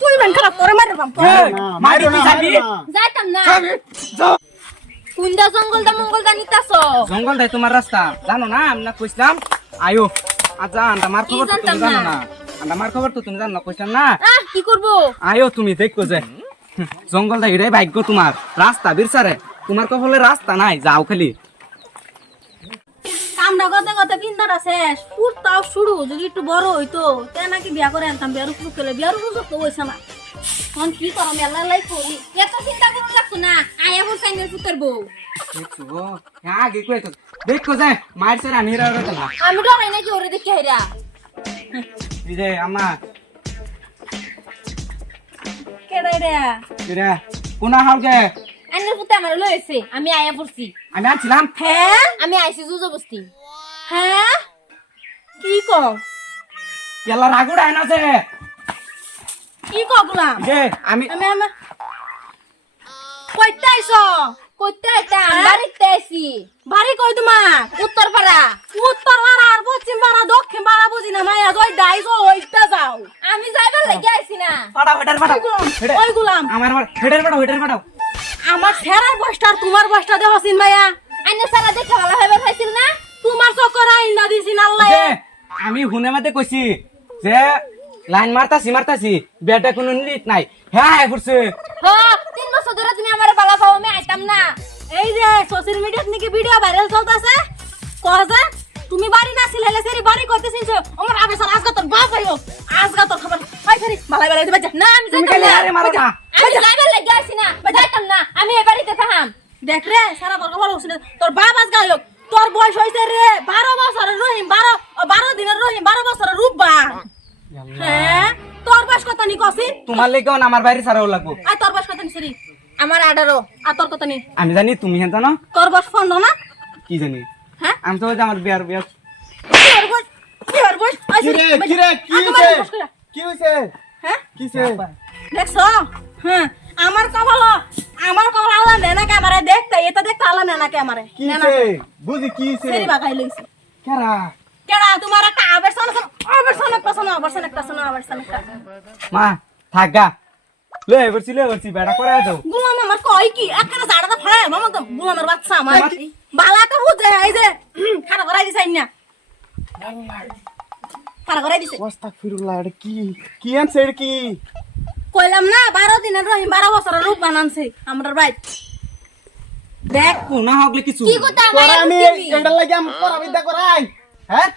তুই মান খারাপ করে মারে বাম যাইতাম না। নিতাছ। জঙ্গল দেয় তোমার রাস্তা। জানো না আমি না কইছিলাম আয়ো আচ্ছা আন্দামার খবর তুমি জানো না? খবর তো তুমি জানো না কইছিলাম না। কি করব? আয়ো তুমি দেখো যে জঙ্গল দেয় এটাই ভাগ্য তোমার। রাস্তা বিরসারে। তোমার কপালে রাস্তা নাই যাও খালি। কামটা কথা কথা কিন্দাটা শেষ। পুরতাও শুরু যদি একটু বড় হইতো তে নাকি বিয়া করে আনতাম বিয়ার উপর কেলে বিয়ার উপর তো হইছে না। এখন কি করো মেলা লাই করি। এত চিন্তা করতে লাগতো না আয়া বল সাইনের পুত্র বউ। হ্যাঁ দেখো যে মায়ের সেরা নিরা রইতো না। আমি ডরাই নাকি ওরে দেখে হেরা? এই যে আমা। কেডাই রে এরা কোনা হালকে আইনের পুত্র আমার লয়েছে আমি আয়া পড়ছি। আমি আনছিলাম। হ্যাঁ? আমি আইছি জুজো বস্তি। হ্যাঁ? কি কম এলা রাগুড় আইনা যে? কি কগুলাম যে আমি আমি আমি কইতে আইছ? কইতে আইতাম বাড়িতে আইছি। বাড়ি কই তোমার? উত্তর পাড়া উত্তর পাড়া আর পশ্চিম পাড়া দক্ষিণ পাড়া বুঝি না মাইয়া জয় ডাইস ওইটা যাও। আমি যাইবার লাগি আইছি না। পাড়া হেটার পাড়া ওই গুলাম? আমার আমার হেটার পাড়া হেটার পাড়া আমার ফেরার বসটা আর তোমার বসটা দেহ হসিন মাইয়া আইনের সারা দেখে ভালো হবে খাইছিল না? তোমার চক্কর আইন না দিছিন আল্লাহ। আমি হুনে মাতে কইছি যে লাইন মারতাছি মারতাছি বেটা কোনো নিত নাই। হ্যাঁ হ্যাঁ করছে হ তিন বছর ধরে তুমি আমার বালা পাও আমি আইতাম না। এই যে সোশ্যাল মিডিয়াত নাকি ভিডিও ভাইরাল চলতেছে? যে তুমি বাড়ি না ছিলে সেরি বাড়ি করতে চিনছো? আমার আবে স্যার আজকে তোর বাপ আইও আজকে তোর খবর। হাই ফেরি বালাই বালাই দিবা না আমি তুমি যাইতাম না। আরে মারো না। লাগি আইছি না যাইতাম না আমি এ বাড়িতে থাকাম দেখ রে সারা তোর খবর হচ্ছে তোর বাপ আজকে আইও তোর বয়স হইছে রে বারো বছরের রহিম বারো ও বারো দিনের রহিম বারো বছরের রূপবা হ্যাঁ তোর বয়স কত নি কসিন তোমার লেগেও না আমার বাইরে ছাড়াও লাগবো। আর তোর বয়স কত নি সেরি? আমার আঠারো। আর তোর কত নি? আমি জানি তুমি হেন জানো তোর বয়স পনেরো না? কি জানি? হ্যাঁ? আমি তো আমার বিয়ার বিয়ার তোর বয়স তোর বয়স। আইছে কিরে কিরে কি আগে হইছে? কি হইছে? হ্যাঁ? কিছে দেখছ? হ্যাঁ আমার কপাল আমার কপাল আল্লাহ নেনা ক্যামেরায় দেখতে এটা দেখতে আল্লাহ নেনা ক্যামেরায়। কি হইছে বুঝি কি হইছে সেরি বাগাই লইছে। কেরা? কেডা তোমার একটা আবেশন আবেশন একটা শোনো আবেশন একটা শোনো আবেশন একটা। মা থাক লে এবারছি লে এবারছি বেড়া করে দাও গুলাম আমার কই কি? একটা জাড়াটা ফাড়ায় মামা তো। গুলামের বাচ্চা আমার। বালাটা বুঝে এই যে খারাপ করাই দিছে না খারাপ করাই দিছে। আস্তাগফিরুল্লাহ এটা কি? কি আনছে এটা কি? কইলাম না বারো দিনের রহিম বারো বছরের রূপ বানানছে আমার ভাই দেখ কোনা কিছু কি কথা আমি লাগি করাই। হ্যাঁ?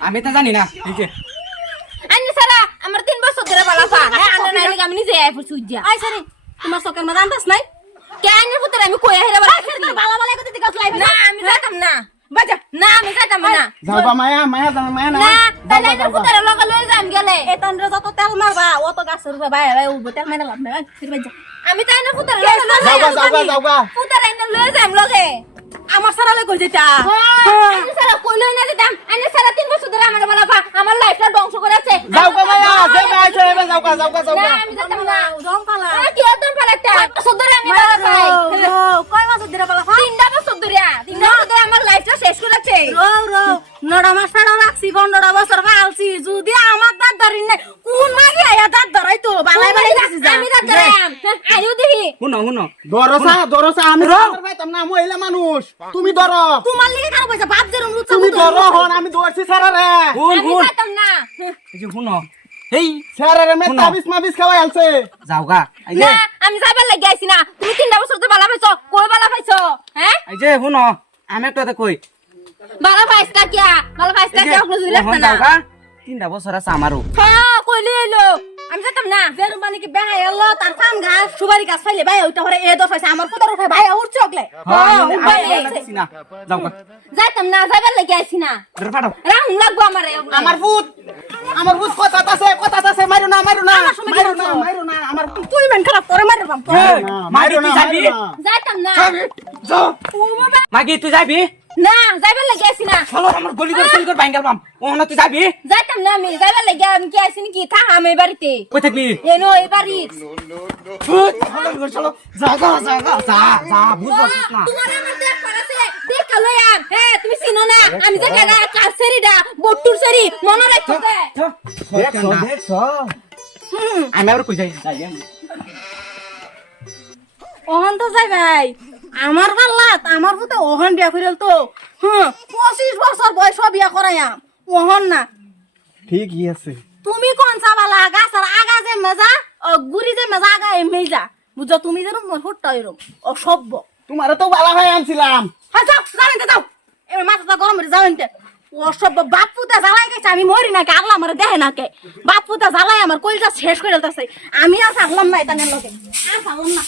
আমি তো জানি না ঠিক আছে আইনি সারা আমার তিন বছর ধরে বালা পা হ্যাঁ নাই লাগি আমি নিজে আই পড়ছি উজ্জা আই সারি তোমার মাঝে আন্দাজ নাই? কে আইনের পুত্র আমি কই হেরা বালা তোর বালা বালা কথা দিকে লাইভ না আমি যাইতাম না। বাজা। না আমি যাইতাম না। যাবা মায়া মায়া জানা মায়া না। না তাহলে পুত্র লগে লয়ে যাম গেলে। এতন রে যত তেল মারবা অত গাছের উপরে বাইরে বাইরে উঠবো তেল মারা লাভ নাই। ফির বাজা। আমি তো আইনের পুত্র লগে লয়ে যাওগা যাওগা যাওগা পুত্র আইনের লয়ে যাম লগে। আমার সারালে কই যেতা? আইনের সারা কই লই না দিতাম আইনের সারা তিন বছর ধরে আমার বালা আমার লাইফটা ধ্বংস করেছে যাওগা মায়া যে মাইছে এবে যাওগা যাওগা না যাওগা আমি যাইতাম না। দম পালা কি একদম পালাটা বছর ধরে আমি বালা পাই কয় রো রো নড়া মাস সাড়া রাখছি পনেরোটা বছর পালছি যদি আমার দাঁত ধরি নাই কোন মাগি আয়া দাঁত ধরাই তো? বালাই বালাই যাচ্ছি যা আমি যাইতাম আইও দেখি। শুনো শুনো। দরসা দরসা আমি পাইতাম না মহিলা মানুষ। তুমি ধর। তোমার লিগে কারও পয়সা বাপ যেরম লুচ্চা তুমি ধর হন আমি ধরছি সারা রে শুন আমি শুন। না। এই যে শুনো। এই সারা রে মে শুনো। তাবিজ খাওয়াই আলছে যাও এই যে। আমি লাগি আইছি না। তুমি তিনটা বছর তো বালা পাইছো কই বালা পাইছো হ্যাঁ? এই যে শুনো। আমি একটা কথা কই বালা পাইছ কিয়া বালা পাইছ কা এই যে কিয়া ওগুলো জুড়ে না? তিনটা বছর আছে আমারও। হ্যাঁ কইলি এলো। আমি যাইতাম না যেরম মানে কি বেহাই এলো তার ফান গাছ সুবারি গাছ ফাইলে ভাই ওইটা হরে এ দফ আছে আমার কোদার উঠায় ভাই উঠছে ওগলে। হ্যাঁ, আমি- উপায় আমি নেই। লাগছি না। যাও গা যাইতাম না যাইবার লাগি আইছি না। রাম লাগবো আমারে আমার ভূত আমার ভূত কথা আছে কথা আছে মারো না মারো না মারো না মারো না আমার তুই মেন খারাপ করে না, মাগি মারো না, মারো না। যাইতাম না। যাও মাগি তুই যাবি? না যাইবার লাগি আইছি না। চলো আমার গলি করে চুরি করে ভাঙ্গাল পাম ওহন তুই যাবি? যাইতাম না আমি যাইবার লাগি আমি কি আইছি নাকি? থাক আমি এই বাড়িতে। কই থাকবি? এনো এই বাড়ি। চলো, চলো, চলো। যা যা যা যা যা যা বুঝছিস না। তোমার আমার দেখ পারাছে দেখ কালো আম হ্যাঁ তুমি চিনো না? আমি যে কেডা কাছেরিডা বট্টুর সেরি মনে রাখছো তে দেখছ দেখছ। আমি আর কই যাই যাই ওহন তো যাই ভাই। আমার পাল্লাত আমার পুতে ওহন বিয়া করিল তো। হুম পঁচিশ বছর বয়স বিয়া করাইয়াম। ওহন না। ঠিকই আছে। তুমি কোন চাবালা গাছের আগা যে মেজা ও গুড়ি যে মেজা আগা এ মেজা। বুঝো তুমি যেরকম মোর হুট্টা এরম অসভ্য। তোমারও তো বালা ভাই আনছিলাম। হ্যাঁ যাও যাও এনতে যাও এবার মাথাটা গরম করে যাও এনতে অসভ্য বাপ পুতা জ্বালাই গেছে আমি মরি নাকি আগলা আমার দেহে নাকে। বাপ পুতা জ্বালাই আমার কইটা শেষ করে দিতেছে আমি আর থাকলাম না এটা লগে। আর থাকলাম না